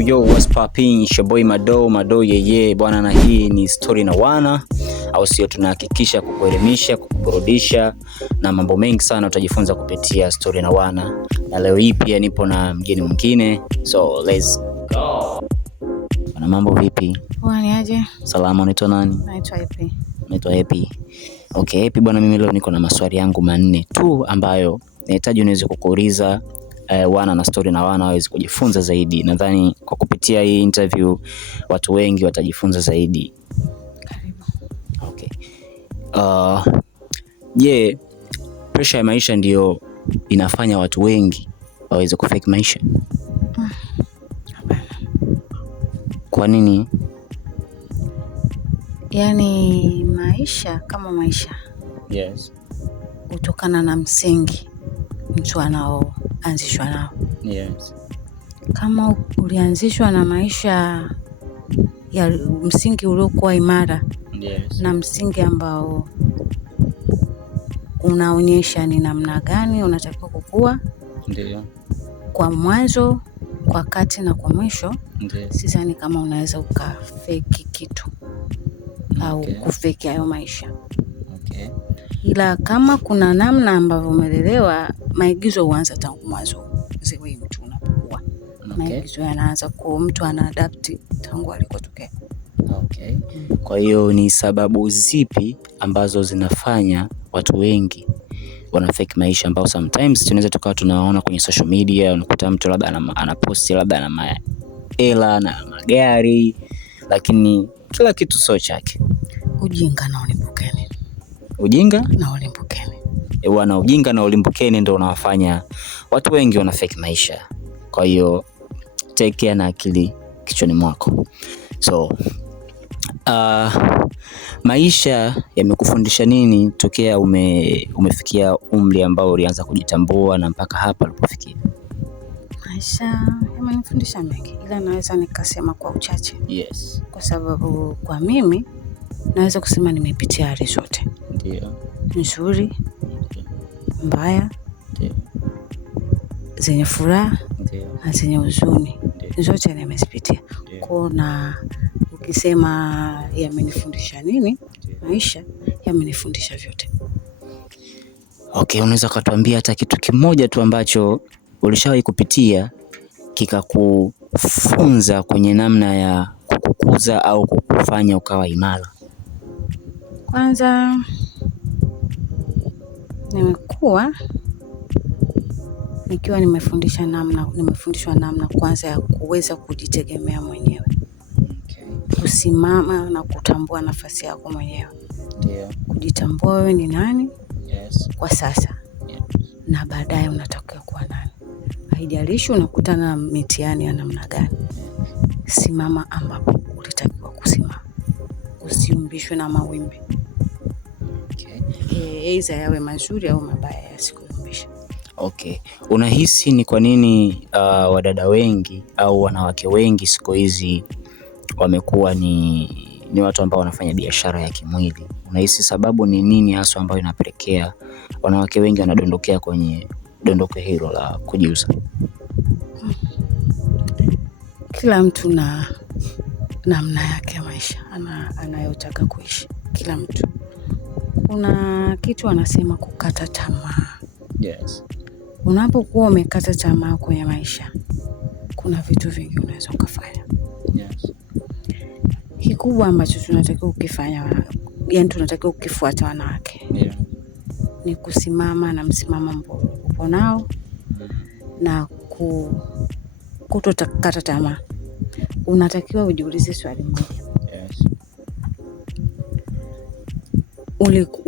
Yo, what's popping? Shaboy Mado yeye bwana, na hii ni Story na Wana, au sio? Tunahakikisha kukuelimisha, kukuburudisha na mambo mengi sana utajifunza kupitia Story na Wana. Na leo hii pia nipo na mgeni mwingine, so let's go. Bwana, mambo vipi? Poa, ni aje? Salama, unaitwa nani? Naitwa Happy. Naitwa Happy. Okay, Happy bwana, mimi leo niko na maswali yangu 4 tu ambayo nahitaji uniweze kukuuliza wana na Story na Wana waweze kujifunza zaidi. Nadhani kwa kupitia hii interview watu wengi watajifunza zaidi. Karibu. Okay. Je, pressure ya maisha ndio inafanya watu wengi waweze kufake maisha? Hapana. Kwa nini? Yaani maisha kama maisha. Yes. Kutokana na msingi mtu anaoanzishwa nao. Yes. Kama ulianzishwa na maisha ya msingi uliokuwa imara. Yes. Na msingi ambao unaonyesha ni namna gani unatakiwa kukua. Ndio. Kwa mwanzo, kwa kati na kwa mwisho. Ndio. Sidhani kama unaweza ukafeki kitu au kufeki hayo maisha. Okay. Ila kama kuna namna ambavyo umelelewa, maigizo huanza tangu mwanzo. Ziwe mtu unapokuwa. Maigizo yanaanza kwa mtu anaadapt tangu alikotokea. Okay. Kwa hiyo ni sababu zipi ambazo zinafanya watu wengi wana fake maisha, ambao sometimes tunaweza tukawa tunaona kwenye social media, unakuta mtu labda anaposti labda ana hela na magari, lakini kila kitu sio chake. Ujinga na ulimbukeni. Ujinga na ulimbukeni. Bwana, ujinga na ulimbukeni ndio unawafanya watu wengi wana fake maisha. Kwa hiyo take care na akili kichwani mwako. So maisha yamekufundisha nini tokea umefikia umri ambao ulianza kujitambua na mpaka hapa ulipofikia? Maisha yamenifundisha mengi, ila naweza nikasema kwa uchache. Yes. Kwa sababu kwa mimi naweza kusema nimepitia hali zote. Ndio. Nzuri, mbaya, ndio, zenye furaha, ndio, na zenye huzuni. Zote nimezipitia. Kwa na ukisema yamenifundisha nini? Maisha yamenifundisha vyote. Okay, unaweza kutuambia hata kitu kimoja tu ambacho ulishawahi kupitia kikakufunza kwenye namna ya kukukuza au kukufanya ukawa imara? Kwanza nimekuwa nikiwa nimefundishwa namna kwanza ya kuweza kujitegemea mwenyewe. Kusimama na kutambua nafasi yako mwenyewe. Ndio. Kujitambua wewe ni nani? Yes. Kwa sasa. Yes. Na baadaye unatakiwa kuwa nani? Haijalishi unakutana na mitihani ya namna gani. Simama ambapo ulitakiwa kusimama. Usiumbishwe na mawimbi. Aidha yawe mazuri au mabaya, yasikuumbishe. Okay. Unahisi ni kwa nini wadada wengi au wanawake wengi siku hizi wamekuwa ni watu ambao wanafanya biashara ya kimwili? Unahisi sababu ni nini hasa ambayo inapelekea wanawake wengi wanadondokea kwenye dondoko hilo la kujiuza? Kila mtu na namna yake ya maisha anayotaka kuishi. Kila mtu. Kuna kitu wanasema kukata tamaa. Yes. Unapokuwa umekata tamaa kwenye maisha, kuna vitu vingi unaweza ukafanya. Yes. Kikubwa ambacho tunatakiwa ukifanya, yani tunatakiwa ukifuata wanawake. Yeah. Ni kusimama na msimamo ambao upo nao na kutokata tamaa. Unatakiwa ujiulize swali moja. Yes.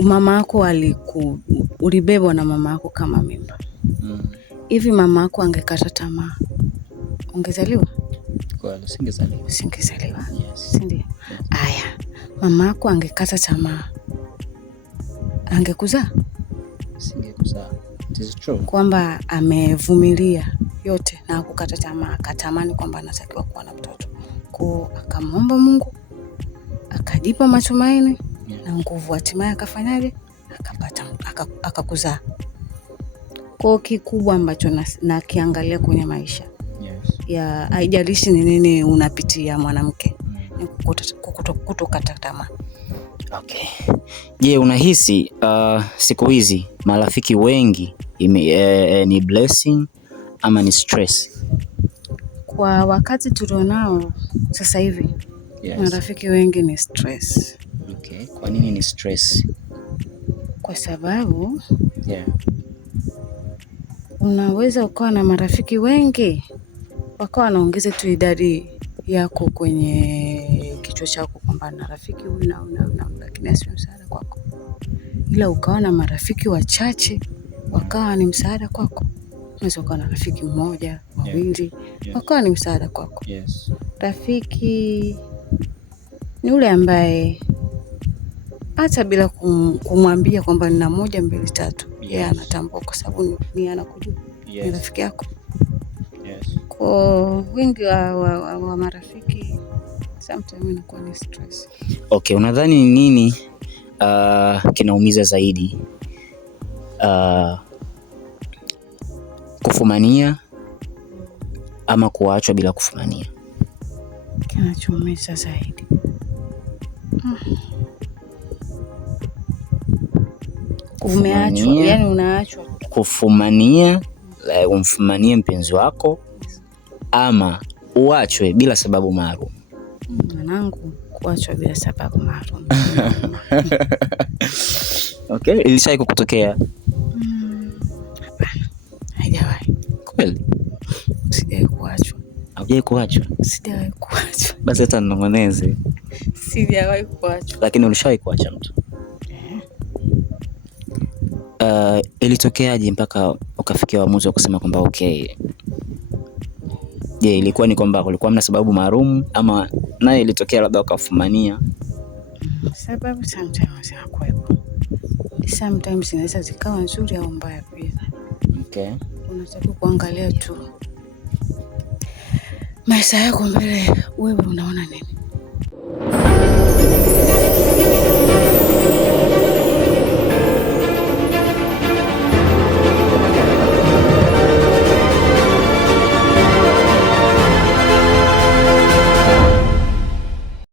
Mama yako ulibebwa na mama yako kama mimba. Hivi mama yako angekata tamaa, ungezaliwa? Kweli singezaliwa. Yes. Ndio. Aya, mama yako angekata tamaa, angekuzaa? Singekuzaa. It is true. Kwamba amevumilia yote na kukata tamaa, akatamani kwamba anatakiwa kuwa na mtoto. Kwa akamwomba Mungu, akajipa matumaini. Yeah. Na nguvu, hatimaye akafanyaje? Akapata, akakuzaa. Kwa kikubwa ambacho na kiangalia kwenye maisha. Yes. ya haijalishi ni nini unapitia mwanamke, ni kutokata tamaa. Okay. Je, unahisi siku hizi marafiki wengi ni blessing ama ni stress? Kwa wakati tulionao sasa hivi, yes, marafiki wengi ni stress. Okay. Kwa nini ni stress? Kwa sababu unaweza ukawa na marafiki wengi wakawa wanaongeza tu idadi yako kwenye kichwa chako kwamba na rafiki huyu na lakini asiwe msaada kwako, ila ukawa na marafiki wachache wakawa ni msaada kwako. Unaweza ukawa na rafiki mmoja, wawili, wakawa ni msaada kwako. Yes. Rafiki ni ule ambaye hata bila kumwambia kwamba nina 1 2 3, yeye anatambua kwa sababu ni anakujua. Ni rafiki yako. Yes. Kwa wingi wa marafiki sometimes inakuwa ni stress. Okay, unadhani nini kinaumiza zaidi? Kufumania ama kuachwa bila kufumania? Kinachoumiza zaidi umeachwa, yani unaachwa. Kufumania, umfumanie mpenzi wako ama uachwe bila sababu maalum? Mwanangu, kuachwa bila sababu maalum. Okay, ilishai kukutokea? Hapana, haijawahi. Kweli? Sijawahi kuachwa. Haujawahi kuachwa? Sijawahi kuachwa. Basi hata ninong'oneze. Sijawahi kuachwa. Lakini ulishawahi kuacha mtu? Ilitokeaje mpaka ukafikia uamuzi wa kusema kwamba okay? Je, ilikuwa ni kwamba kulikuwa mna sababu maalum ama naye ilitokea labda ukafumania? Sababu sometimes zinakuwepo. Sometimes zinaweza zikawa nzuri au mbaya pia. Okay. Unatakiwa kuangalia tu maisha yako mbele, wewe unaona nini?